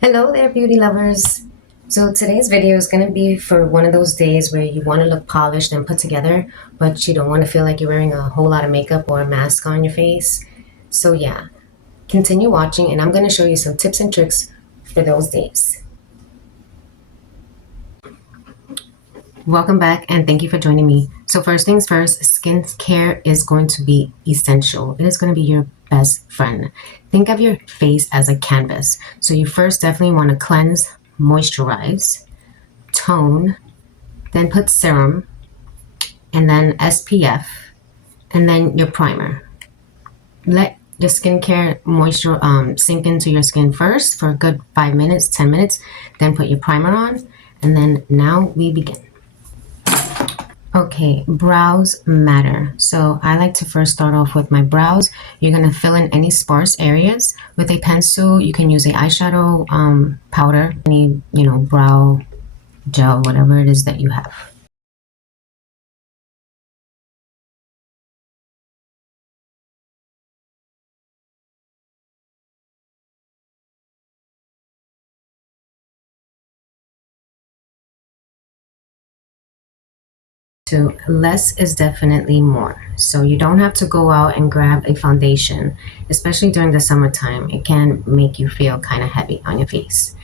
Hello there, beauty lovers. So today's video is going to be for one of those days where you want to look polished and put together, but you don't want to feel like you're wearing a whole lot of makeup or a mask on your face. So yeah, continue watching and I'm going to show you some tips and tricks for those days. Welcome back and thank you for joining me. So first things first, skincare is going to be essential. It is going to be your best friend. Think of your face as a canvas. So you first definitely want to cleanse, moisturize, tone, then put serum, and then SPF, and then your primer. Let the skincare moisture sink into your skin first for a good 5 minutes, 10 minutes, then put your primer on, and then now we begin. Okay, brows matter. So I like to first start off with my brows. You're gonna fill in any sparse areas with a pencil. You can use a eyeshadow powder, any brow gel, whatever it is that you have. To less is definitely more. So you don't have to go out and grab a foundation, especially during the summertime. It can make you feel kind of heavy on your face.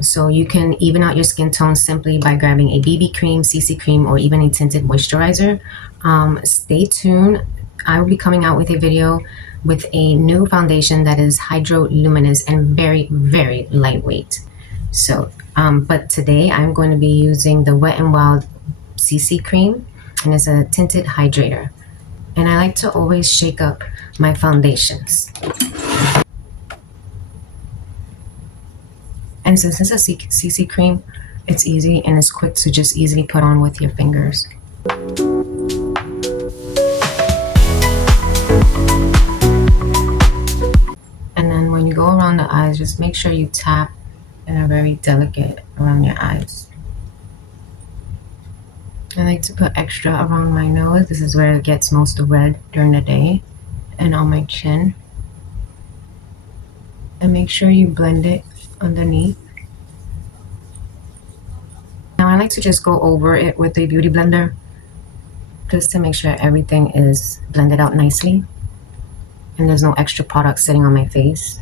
So you can even out your skin tone simply by grabbing a BB cream, CC cream, or even a tinted moisturizer. Stay tuned. I will be coming out with a video with a new foundation that is hydro-luminous and very, very lightweight. So, but today I'm going to be using the Wet n Wild CC cream, and it's a tinted hydrator. And I like to always shake up my foundations. And since it's a CC cream, it's easy and it's quick to just easily put on with your fingers. And then when you go around the eyes, just make sure you tap and are very delicate around your eyes. I like to put extra around my nose. This is where it gets most red during the day, and on my chin. And make sure you blend it underneath. Now I like to just go over it with a beauty blender just to make sure everything is blended out nicely and there's no extra product sitting on my face.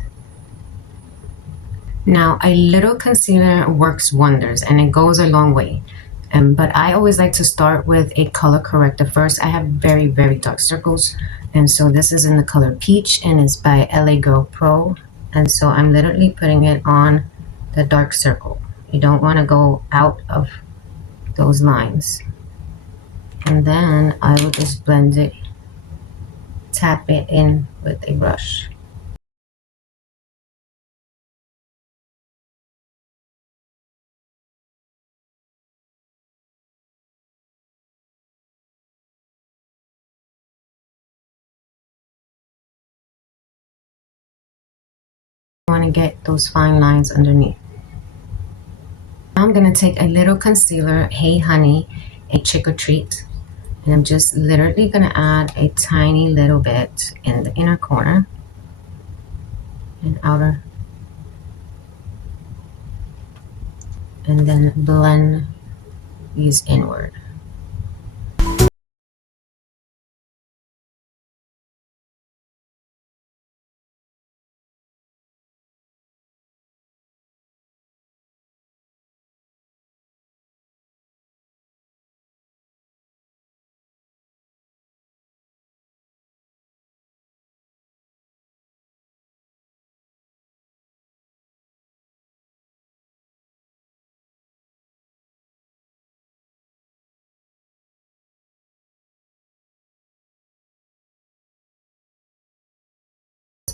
Now a little concealer works wonders and it goes a long way. But I always like to start with a color corrector first. I have very, very dark circles, and so this is in the color Peach and it's by LA Girl Pro. And so I'm literally putting it on the dark circle. You don't want to go out of those lines. And then I will just blend it, tap it in with a brush. I want to get those fine lines underneath. Now I'm going to take a little concealer, Hey Honey, a Chick or Treat, and I'm just literally going to add a tiny little bit in the inner corner and outer, and then blend these inward.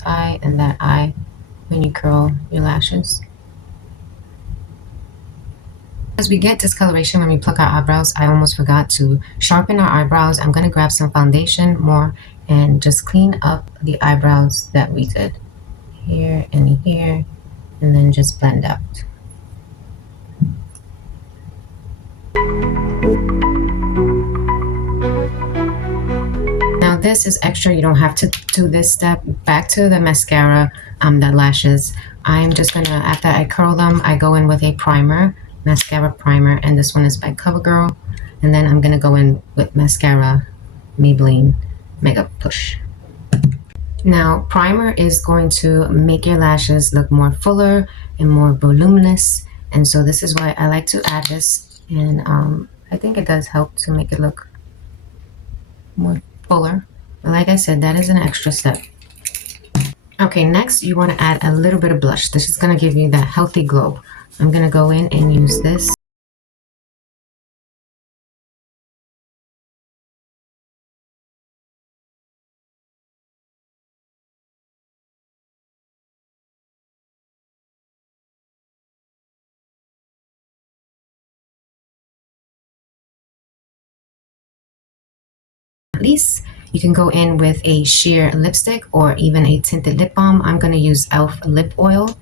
Eye and that eye when you curl your lashes. As we get discoloration when we pluck our eyebrows, I almost forgot to sharpen our eyebrows. I'm going to grab some foundation more and just clean up the eyebrows that we did here and here, and then just blend out. this is extra, you don't have to do this step. Back to the mascara, the lashes. I'm just gonna, after I curl them, I go in with a primer, mascara primer, and this one is by CoverGirl. And then I'm gonna go in with mascara, Maybelline Mega Push. Now, primer is going to make your lashes look more fuller and more voluminous. And so this is why I like to add this. And I think it does help to make it look more fuller. But like I said, that is an extra step. Okay, next you want to add a little bit of blush. This is going to give you that healthy glow. I'm going to go in and use this. At least you can go in with a sheer lipstick or even a tinted lip balm. I'm going to use e.l.f. lip oil.